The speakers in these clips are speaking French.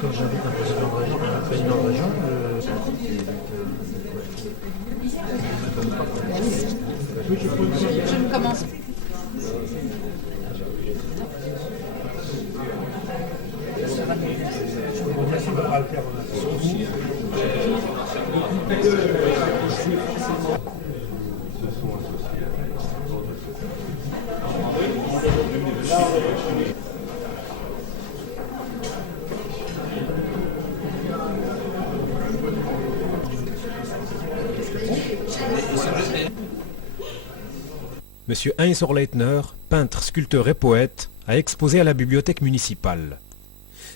Quand j'invite un président de région, Je ne commence. Monsieur Heinz Horleitner, peintre, sculpteur et poète, a exposé à la bibliothèque municipale.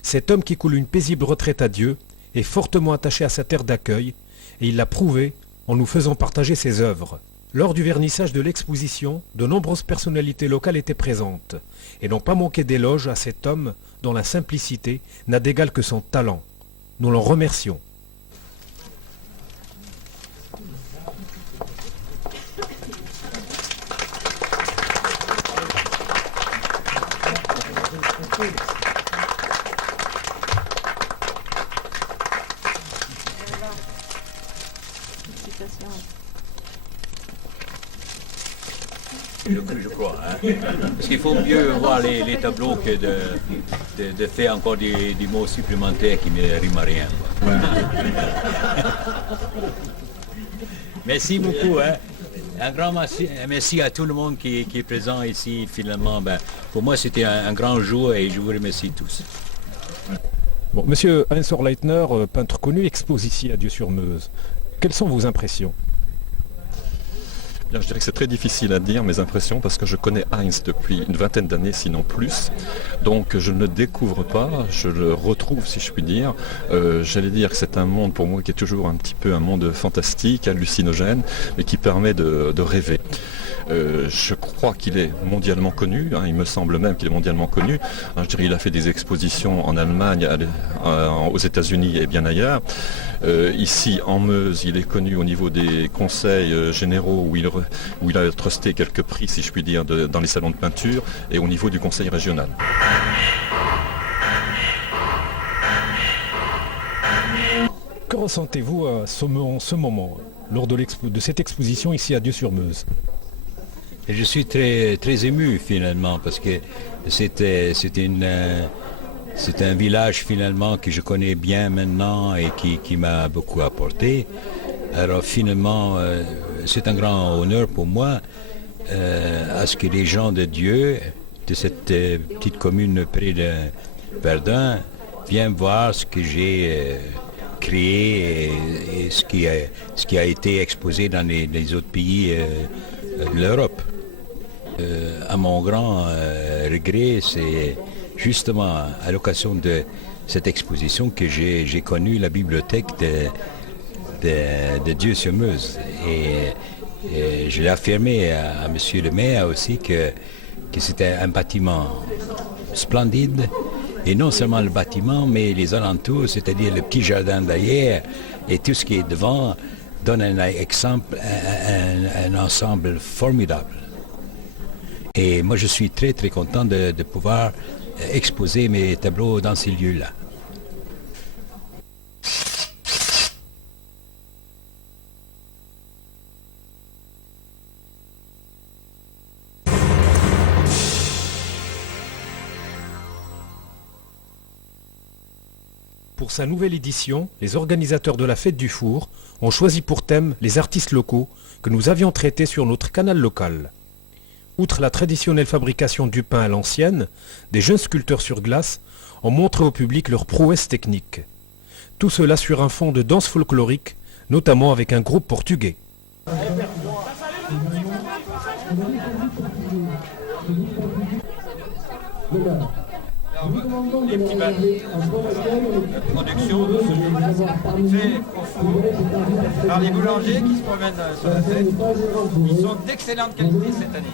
Cet homme qui coule une paisible retraite à Dieu est fortement attaché à sa terre d'accueil et il l'a prouvé en nous faisant partager ses œuvres. Lors du vernissage de l'exposition, de nombreuses personnalités locales étaient présentes et n'ont pas manqué d'éloges à cet homme dont la simplicité n'a d'égal que son talent. Nous l'en remercions. Je crois, hein. Parce qu'il faut mieux voir les tableaux que de faire encore des mots supplémentaires qui ne riment à rien. Merci beaucoup. Hein. Un grand merci à tout le monde qui est présent ici. Finalement, pour moi, c'était un grand jour et je vous remercie tous. Bon, Monsieur Heinz Horleitner, peintre connu, expose ici à Dieu-sur-Meuse. Quelles sont vos impressions ? Bien, je dirais que c'est très difficile à dire mes impressions parce que je connais Heinz depuis une vingtaine d'années, sinon plus. Donc je ne le découvre pas, je le retrouve si je puis dire. J'allais dire que c'est un monde pour moi qui est toujours un petit peu un monde fantastique, hallucinogène, mais qui permet de rêver. Je crois qu'il est mondialement connu, hein, il me semble même qu'il est mondialement connu. Je dirais il a fait des expositions en Allemagne, aux États-Unis et bien ailleurs. Ici en Meuse, il est connu au niveau des conseils généraux où il a trusté quelques prix, si je puis dire, dans les salons de peinture et au niveau du conseil régional. Que ressentez-vous à ce moment, lors de cette exposition ici à Dieu-sur-Meuse ? Et je suis très, très ému finalement parce que c'est un village finalement que je connais bien maintenant et qui m'a beaucoup apporté. Alors finalement, c'est un grand honneur pour moi à ce que les gens de Dieu, de cette petite commune près de Verdun, viennent voir ce que j'ai créé et ce qui a été exposé dans les autres pays de l'Europe. À mon grand regret, c'est justement à l'occasion de cette exposition que j'ai connu la bibliothèque de Dieu-sur-Meuse. Et je l'ai affirmé à monsieur le maire aussi que c'était un bâtiment splendide. Et non seulement le bâtiment, mais les alentours, c'est-à-dire le petit jardin derrière et tout ce qui est devant, donne un ensemble formidable. Et moi, je suis très, très content de pouvoir exposer mes tableaux dans ces lieux-là. Pour sa nouvelle édition, les organisateurs de la Fête du Four ont choisi pour thème les artistes locaux que nous avions traités sur notre canal local. Outre la traditionnelle fabrication du pain à l'ancienne, des jeunes sculpteurs sur glace ont montré au public leurs prouesses techniques. Tout cela sur un fond de danse folklorique, notamment avec un groupe portugais. des petits bateaux. La production de ce fait par les boulangers qui se promènent sur la tête. Ils sont d'excellente qualité cette année.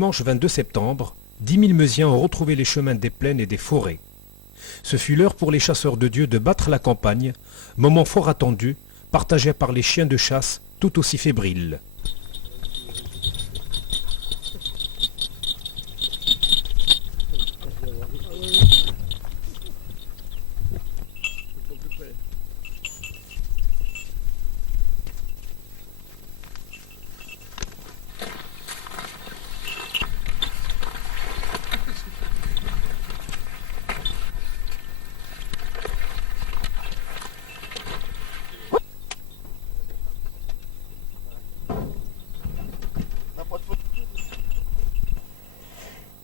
Dimanche 22 septembre, 10 000 Meusiens ont retrouvé les chemins des plaines et des forêts. Ce fut l'heure pour les chasseurs de Dieu de battre la campagne, moment fort attendu, partagé par les chiens de chasse tout aussi fébriles.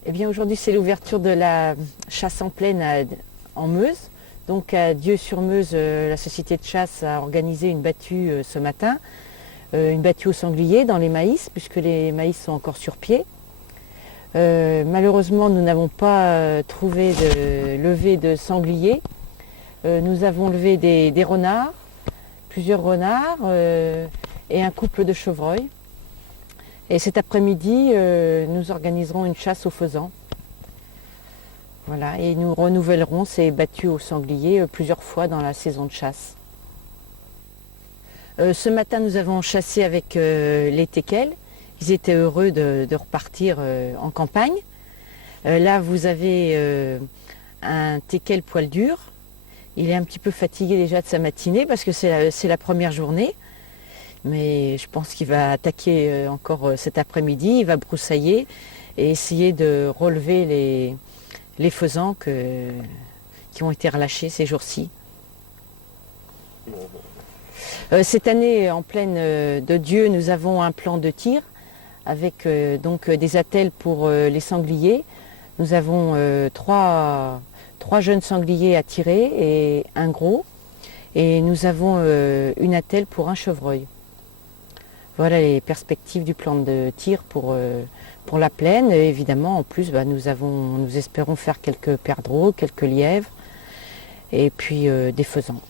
Eh bien aujourd'hui c'est l'ouverture de la chasse en plaine en Meuse. Donc à Dieu-sur-Meuse, la société de chasse a organisé une battue ce matin, une battue au sanglier dans les maïs, puisque les maïs sont encore sur pied. Malheureusement nous n'avons pas trouvé de levée de sanglier. Nous avons levé des renards, plusieurs renards et un couple de chevreuils. Et cet après-midi, nous organiserons une chasse aux faisans. Voilà, et nous renouvellerons ces battues au sanglier plusieurs fois dans la saison de chasse. Ce matin, nous avons chassé avec les teckels. Ils étaient heureux de repartir en campagne. Là, vous avez un teckel poil dur. Il est un petit peu fatigué déjà de sa matinée parce que c'est la première journée. Mais je pense qu'il va attaquer encore cet après-midi. Il va broussailler et essayer de relever les faisans qui ont été relâchés ces jours-ci. Cette année, en plaine de Dieu, nous avons un plan de tir avec donc des attelles pour les sangliers. Nous avons trois jeunes sangliers à tirer et un gros. Et nous avons une attelle pour un chevreuil. Voilà les perspectives du plan de tir pour la plaine. Et évidemment, en plus, nous espérons faire quelques perdreaux, quelques lièvres et puis des faisans.